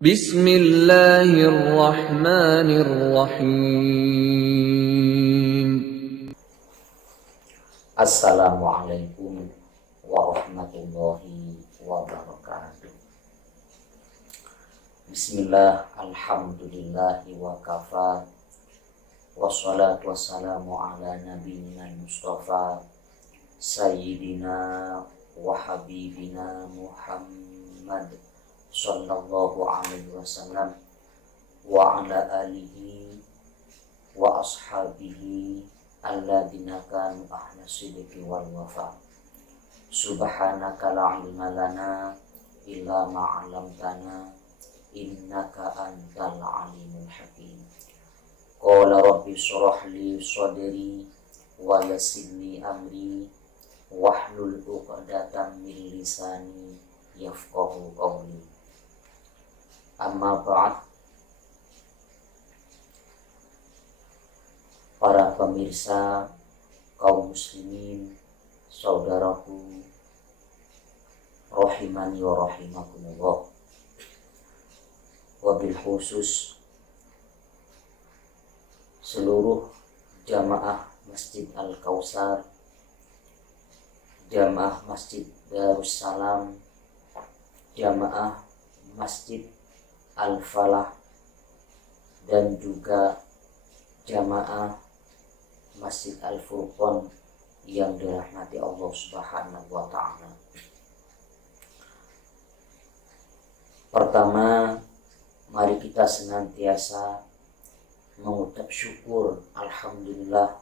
Bismillahirrahmanirrahim. Assalamualaikum warahmatullahi wabarakatuh. Bismillah, alhamdulillahi wa kafa, wassalatu wassalamu ala nabiyyina Mustafa Sayyidina wa habibina Muhammad sallallahu alaihi wasallam wa ala alihi wa ashabihi alladzina kanu ahla sidqi wal wafa. Subhanaka la ilma lana illa ma 'allamtana innaka antal alimul hakim. Qala rabbi shrah li sadri wa yassir li amri wahlul 'uqdatam min lisani yafqahu qawli. Amma ba'd. Para pemirsa, kaum muslimin, saudaraku rahimani wa rahimakumullah. Wabil khusus seluruh jamaah Masjid Al-Kautsar, jamaah Masjid Darussalam, jamaah Masjid Al-Falah, dan juga jamaah Masjid Al-Furqan yang dirahmati Allah Subhanahu wa ta'ala. Pertama, mari kita senantiasa mengucap syukur alhamdulillah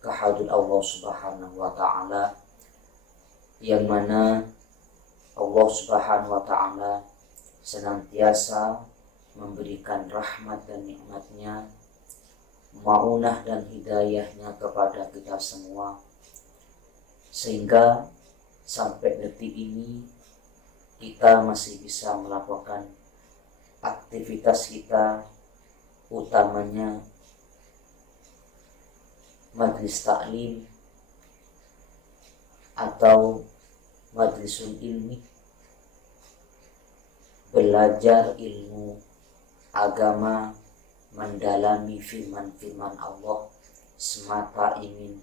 kehadirat Allah Subhanahu wa ta'ala, yang mana Allah Subhanahu wa ta'ala senantiasa memberikan rahmat dan nikmatnya, maunah dan hidayahnya kepada kita semua, sehingga sampai detik ini kita masih bisa melakukan aktivitas kita, utamanya majlis taklim atau majlisul ilmi, belajar ilmu agama, mendalami firman-firman Allah, semata ingin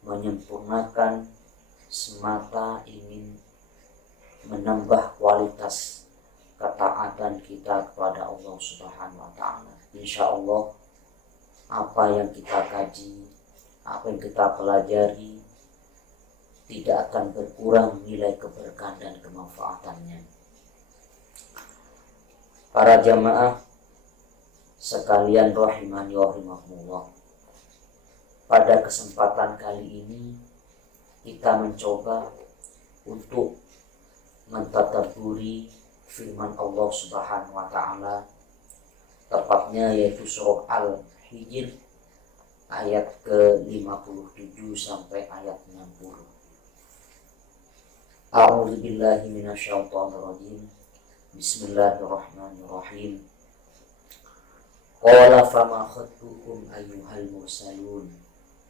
menyempurnakan, semata ingin menambah kualitas ketaatan kita kepada Allah Subhanahu wa ta'ala. Insya Allah apa yang kita kaji, apa yang kita pelajari tidak akan berkurang nilai keberkahan dan kemanfaatannya. Para jamaah sekalian rahimani wa rahimakumullah, pada kesempatan kali ini kita mencoba untuk mentadabburi firman Allah Subhanahu wa ta'ala, tepatnya yaitu surah Al-Hijr ayat ke-57 sampai ayat 60. A'udzubillahi minasyaitonirrajim. Bismillahirrahmanirrahim. Qala fama khatbukum ayyuhal mursalun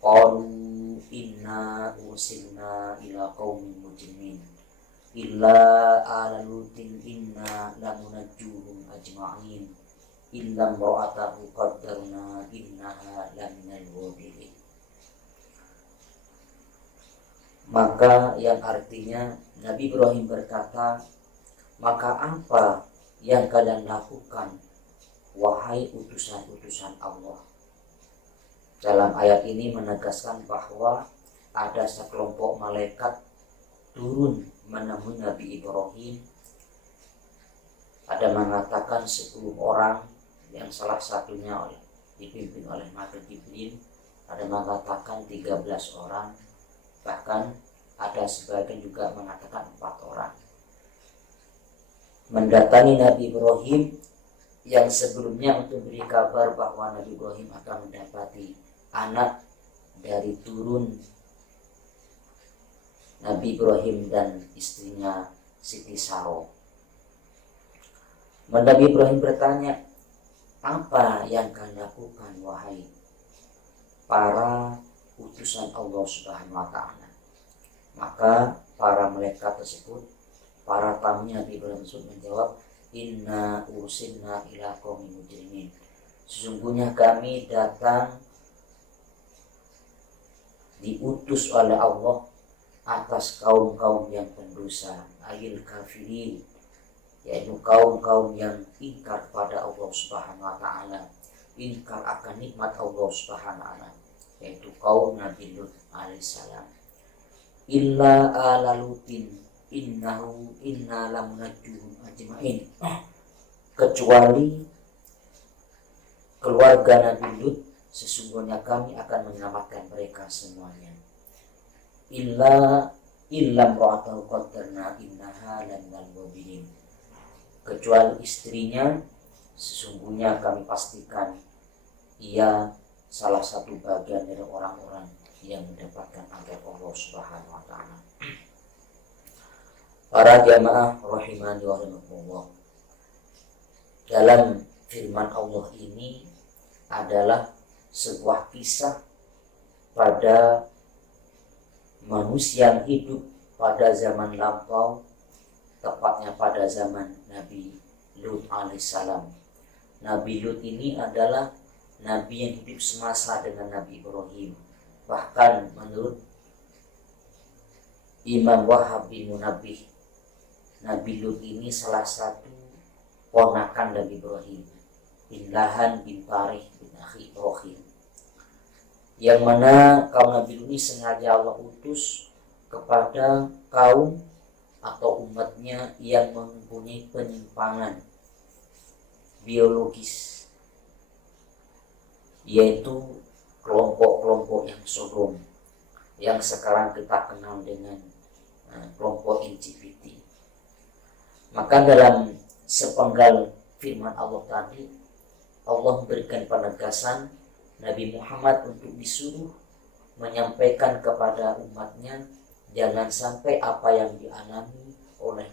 qalu inna ursilna ila qaumin mujrimin illa ala lutin inna lamunajjuhum ajma'in illa imra'atahu qaddarna innaha laminal ghabirin. Maka yang artinya Nabi Ibrahim berkata, maka apa yang kalian lakukan wahai utusan-utusan Allah? Dalam ayat ini menegaskan bahwa ada sekelompok malaikat turun menemui Nabi Ibrahim. Ada mengatakan 10 orang yang salah satunya dipimpin oleh Malaikat Jibril. Ada mengatakan 13 orang. Bahkan ada sebagian juga mengatakan 4 orang. Mendatangi Nabi Ibrahim yang sebelumnya untuk beri kabar bahwa Nabi Ibrahim akan mendapati anak dari turun Nabi Ibrahim dan istrinya Siti Saro. Nabi Ibrahim bertanya, apa yang kalian lakukan wahai para utusan Allah Subhanahu wa ta'ala? Maka para malaikat tersebut, para tamunya Nabi Ibrahim tersebut menjawab, inna ursilna ila qaumin mujrimin. Sesungguhnya kami datang diutus oleh Allah atas kaum-kaum yang pendosa, ayil kafirin, yaitu kaum-kaum yang ingkar pada Allah Subhanahu wa taala, ingkar akan nikmat Allah Subhanahu wa taala, yaitu kaum Nabi Lut alaihissalam. Illa ala lutin inna lamunajjuhum ajmain, kecuali keluarga Nabi Lut, sesungguhnya kami akan menyelamatkan mereka semuanya. Illa imra'atahu qaddarna innaha laminal ghabirin, kecuali istrinya, sesungguhnya kami pastikan ia salah satu bagian dari orang-orang yang mendapatkan azab Allah Subhanahu wa taala. Para jamaah rahimani wa rahimakumullah, dalam firman Allah ini adalah sebuah kisah pada manusia yang hidup pada zaman lampau, tepatnya pada zaman Nabi Lut alaihissalam. Nabi Lut ini adalah nabi yang hidup semasa dengan Nabi Ibrahim. Bahkan menurut Imam Wahab bin Munabbih, Nabi Lut ini salah satu ponakan Nabi Ibrahim, bin Lahan bin Tarikh bin Akhi Ibrahim, yang mana kaum Nabi Lut ini sengaja Allah utus kepada kaum atau umatnya yang mempunyai penyimpangan biologis, yaitu kelompok-kelompok yang Sodom, yang sekarang kita kenal dengan kelompok LGBT. Maka dalam sepenggal firman Allah tadi, Allah memberikan penegasan Nabi Muhammad untuk disuruh menyampaikan kepada umatnya jangan sampai apa yang dialami oleh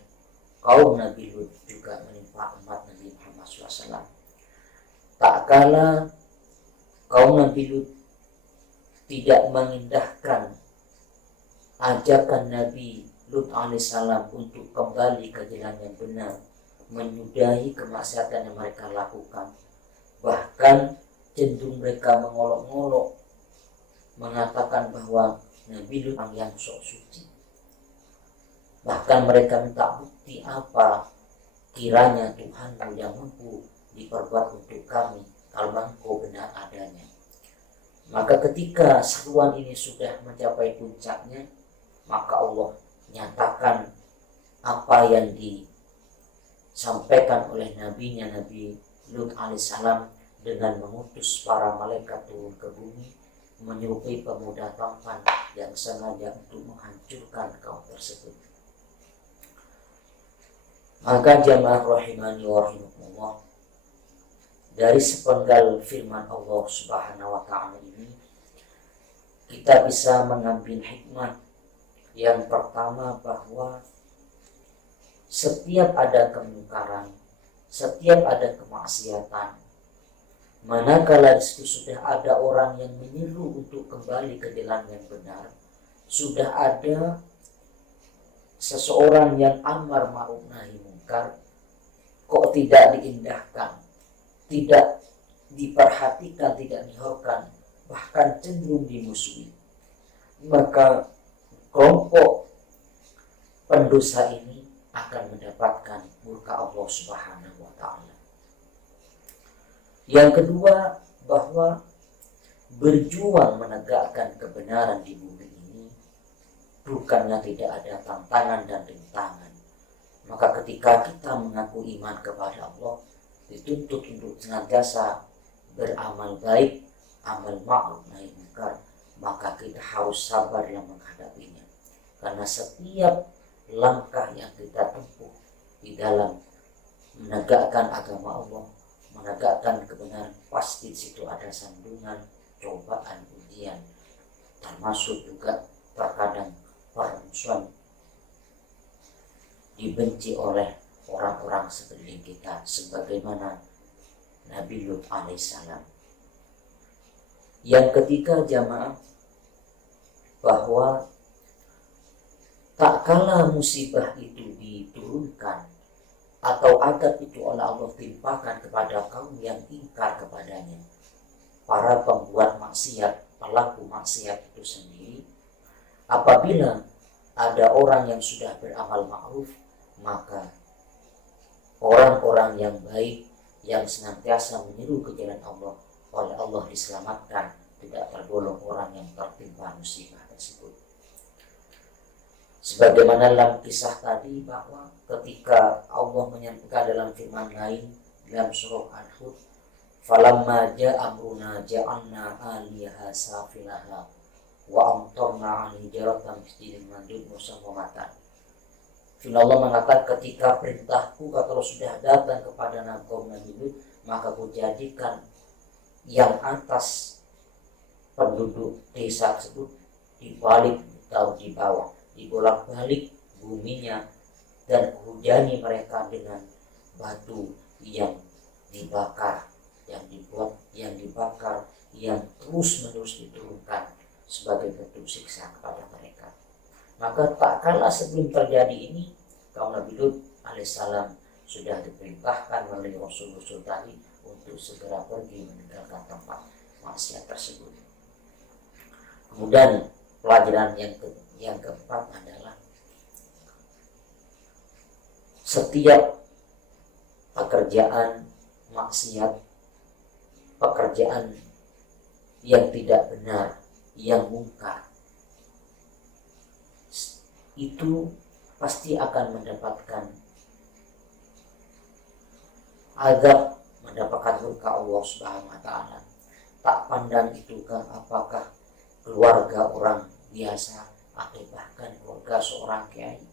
kaum Nabi Lut juga menimpa umat Nabi Muhammad SAW. Tak kala kaum Nabi Lut tidak mengindahkan ajakan Nabi Lut alaihissalam untuk kembali ke jalan yang benar, menyudahi kemaksiatan yang mereka lakukan, bahkan cenderung mereka mengolok-ngolok, mengatakan bahwa Nabi Lut yang sok suci. Bahkan mereka minta bukti apa kiranya Tuhanmu yang mampu diperbuat untuk kami kalau engkau benar adanya. Maka ketika seruan ini sudah mencapai puncaknya, maka Allah nyatakan apa yang disampaikan oleh nabinya Nabi Lut alaihissalam dengan mengutus para malaikat turun ke bumi menyerupai pemuda tampan yang sengaja untuk menghancurkan kaum tersebut. Maka jamaah rahimani wa rahimakumullah, dari sepenggal firman Allah Subhanahu wa taala ini kita bisa mengambil hikmah. Yang pertama, bahwa setiap ada kemungkaran, setiap ada kemaksiatan, manakala disitu sudah ada orang yang menyeru untuk kembali ke jalan yang benar, sudah ada seseorang yang amar ma'ruf nahi mungkar, kok tidak diindahkan, tidak diperhatikan, tidak dihorkan, bahkan cenderung dimusuhi, maka kelompok pendosa ini akan mendapatkan murka Allah Subhanahu wa taala. Yang kedua, bahwa berjuang menegakkan kebenaran di bumi ini bukannya tidak ada tantangan dan rintangan. Maka ketika kita mengaku iman kepada Allah, dituntut untuk senantiasa beramal baik, amal ma'ruf nahi mungkar, maka kita harus sabar dalam menghadapinya. Karena setiap langkah yang kita tempuh di dalam menegakkan agama Allah, menegakkan kebenaran, pasti di situ ada sandungan, cobaan, ujian, termasuk juga terkadang permusuhan, dibenci oleh orang-orang sekeliling kita, sebagaimana Nabi Lut alaihissalam. Yang ketiga jamaah, bahwa tak kala musibah itu diturunkan atau adab itu oleh Allah timpakan kepada kaum yang ingkar kepadanya, para pembuat maksiat, pelaku maksiat itu sendiri. Apabila ada orang yang sudah beramal ma'ruf, maka orang-orang yang baik yang senantiasa menyeru ke jalan Allah oleh Allah diselamatkan, tidak tergolong orang yang tertimpa musibah tersebut. Sebagaimana dalam kisah tadi, bahwa ketika Allah menyampaikan dalam firman lain dalam surah Al-Hud, falamma ja'a amruna ja'alna 'aliyaha safilaha wa amtarna 'alaihi jaratan misjidin mandud musawwamatan. Allah mengatakan, ketika perintahku kalau sudah datang kepada kaum Nabi Lut, maka kujadikan yang atas penduduk desa tersebut dibalik atau di bawah, dibolak-balik buminya, dan hujani mereka dengan batu yang dibakar, yang dibakar, yang terus-menerus diturunkan sebagai bentuk siksa kepada mereka. Maka tak kalah sebelum terjadi ini, kaum Nabi Lut alaihissalam sudah diperintahkan oleh Rasul-Rasul tadi untuk segera pergi meninggalkan tempat maksiat tersebut. Kemudian pelajaran yang keempat adalah setiap pekerjaan maksiat, pekerjaan yang tidak benar, yang mungkar, itu pasti akan mendapatkan azab, mendapatkan murka Allah Subhanahu wa taala. Tak pandang itu apakah keluarga orang biasa atau bahkan keluarga seorang kiai,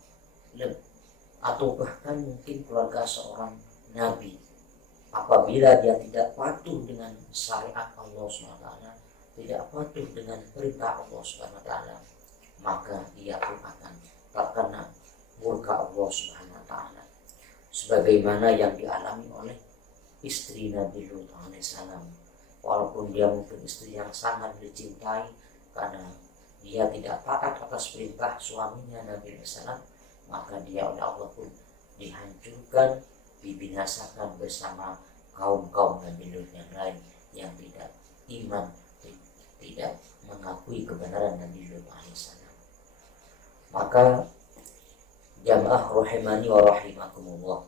atau bahkan mungkin keluarga seorang nabi. Apabila dia tidak patuh dengan syariat Allah Subhanahu wa taala, tidak patuh dengan perintah Allah Subhanahu wa taala, maka dia pun akan terkena murka Allah Subhanahu wa taala, sebagaimana yang dialami oleh istri Nabi Lut alaihissalam. Walaupun dia mungkin istri yang sangat dicintai, karena dia tidak taat atas perintah suaminya Nabi alaihissalam, maka dia oleh Allah pun dihancurkan, dibinasakan bersama kaum Nabi Lut yang lain yang tidak iman, tidak mengakui kebenaran Nabi Lut alaihissalam. Maka jamaah rahimani wa rahimakumullah,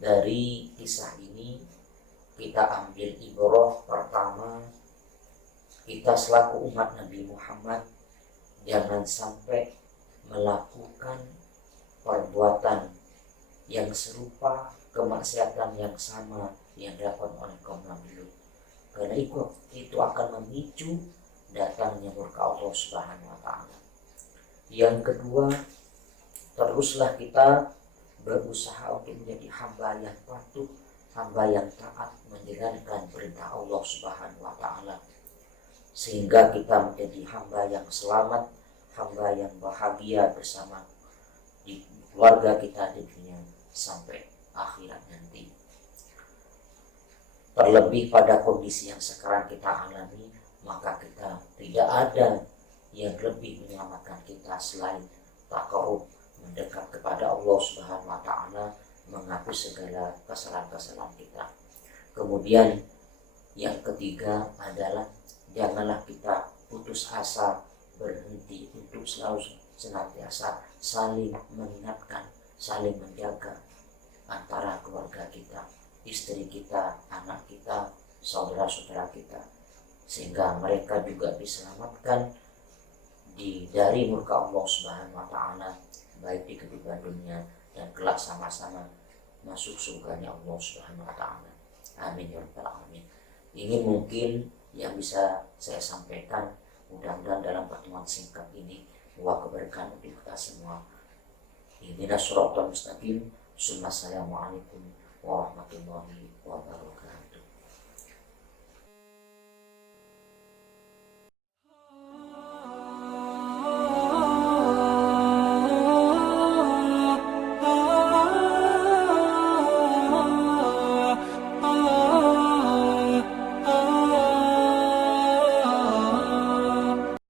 dari kisah ini kita ambil ibrah. Pertama, kita selaku umat Nabi Muhammad jangan sampai melakukan perbuatan yang serupa, kemaksiatan yang sama yang dilakukan oleh kaum Nabi Lut, karena itu akan memicu datangnya murka Allah Subhanahu wa taala. Yang kedua, teruslah kita berusaha untuk menjadi hamba yang patuh, hamba yang taat menjalankan perintah Allah Subhanahu wa taala, sehingga kita menjadi hamba yang selamat, hamba yang bahagia bersama di keluarga kita di dunia sampai akhirat nanti. Terlebih pada kondisi yang sekarang kita alami, maka kita tidak ada yang lebih menyelamatkan kita selain takarub, mendekat kepada Allah Subhanahu wa taala, menghapus segala kesalahan-kesalahan kita. Kemudian yang ketiga adalah janganlah kita putus asa, berhenti untuk selalu senantiasa saling mengingatkan, saling menjaga antara keluarga kita, istri kita, anak kita, saudara-saudara kita, sehingga mereka juga diselamatkan dari murka Allah Subhanahu wa taala, baik di kehidupan dunia dan kelak sama-sama masuk surganya Allah Subhanahu wa taala. Amin ya rabbal alamin. Ini mungkin yang bisa saya sampaikan. Mudah-mudahan dalam pertemuan singkat ini membawa keberkahan untuk kita semua. Ihdinas siratal mustaqim. Assalamualaikum warahmatullahi wabarakatuh.